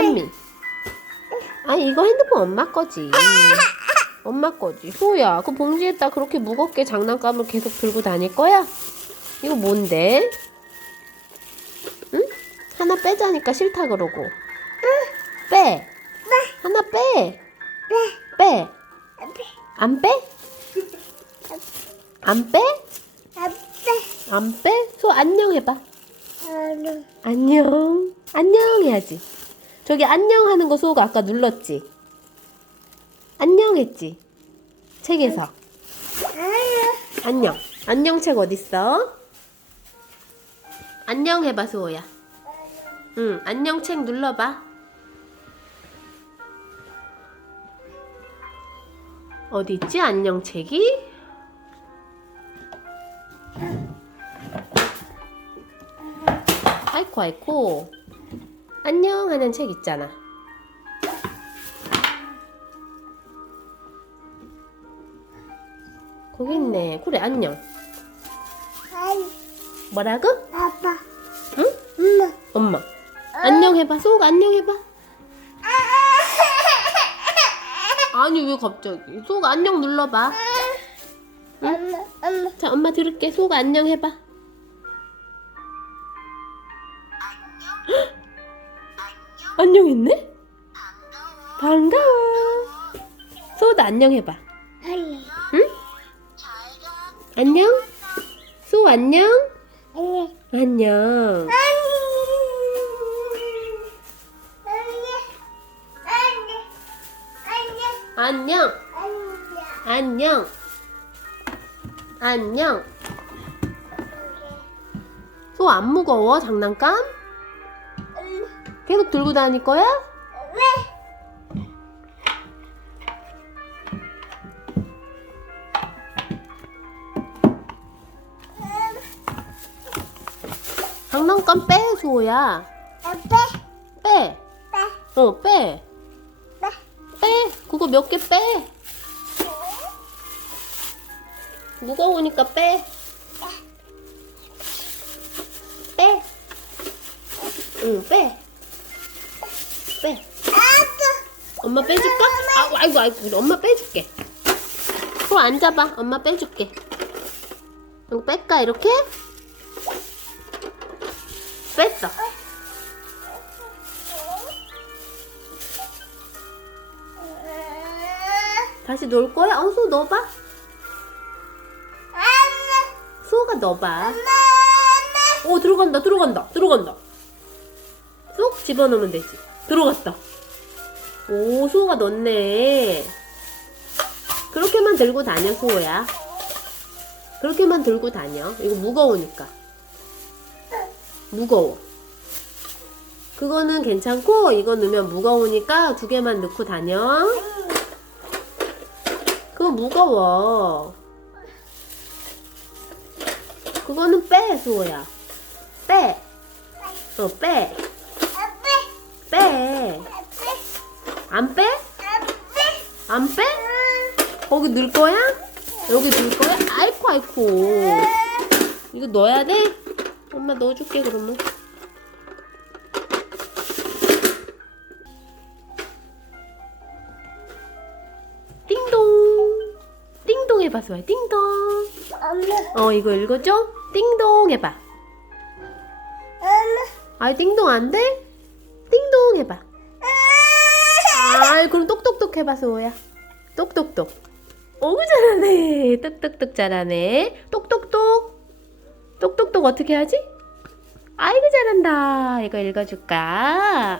현민. 아 이거 핸드폰 엄마 거지. 엄마 거지. 소야, 그 봉지에다 그렇게 무겁게 장난감을 계속 들고 다닐 거야? 이거 뭔데? 응? 하나 빼자니까 싫다 그러고. 빼. 하나 빼. 빼. 안 빼? 안 빼? 안 빼? 소 안녕 해봐. 안녕. 안녕 해야지. 저기 안녕 하는 거 소가 아까 눌렀지? 안녕 했지? 책에서. 안녕. 안녕 책 어딨어? 안녕 해봐, 소호야. 응, 안녕 책 눌러봐. 어디 있지? 안녕 책이? 아이코 아이코. 안녕 하는 책 있잖아. 거기 있네. 그래, 안녕. 뭐라고? 아빠, 응? 엄마. 엄마. 안녕 해봐. 소가 안녕 해봐. 아니, 왜 갑자기? 소가 안녕 눌러봐. 엄마, 엄마. 자, 엄마 들을게. 소가 안녕 해봐. 안녕 했네? 반가워. 소도 안녕 해봐. 아니, 응? 안녕? 소 안녕? 아니, 안녕. 안녕. 안녕. 안녕. 소 안 무거워? 장난감? 계속 들고 다닐 거야? 장난감 빼, 소야. 빼. 어, 빼. 빼. 그거 몇 개 빼. 무거우니까 빼. 빼. 응, 빼. 빼. 엄마 빼줄까? 아, 아이고, 아이고, 우리 엄마 빼줄게. 소 앉아봐. 엄마 빼줄게. 이거 뺄까, 이렇게? 뺐어. 다시 놓을 거야? 어, 소 넣어봐. 소가 넣어봐. 오, 들어간다, 들어간다, 들어간다. 쏙 집어넣으면 되지. 들어갔다. 오, 소가 넣네. 그렇게만 들고 다녀, 소야. 그렇게만 들고 다녀. 이거 무거우니까. 무거워. 그거는 괜찮고, 이거 넣으면 무거우니까 두 개만 넣고 다녀. 그거 무거워. 그거는 빼, 수호야. 빼. 어, 빼. 빼. 안 빼? 안 빼? 거기 넣을 거야? 여기 넣을 거야? 아이코, 아이코. 이거 넣어야 돼? 엄마 넣어줄게, 그러면. 띵동. 띵동 해봐, 수호야. 띵동. 어, 이거 읽어줘? 띵동 해봐. 아, 띵동 안 돼? 해봐. 아, 그럼 똑똑똑 해봐, 수호야. 똑똑똑. 어우, 잘하네. 똑똑똑 잘하네. 똑똑똑. 똑똑똑 어떻게 하지? 아이고, 잘한다. 이거 읽어줄까?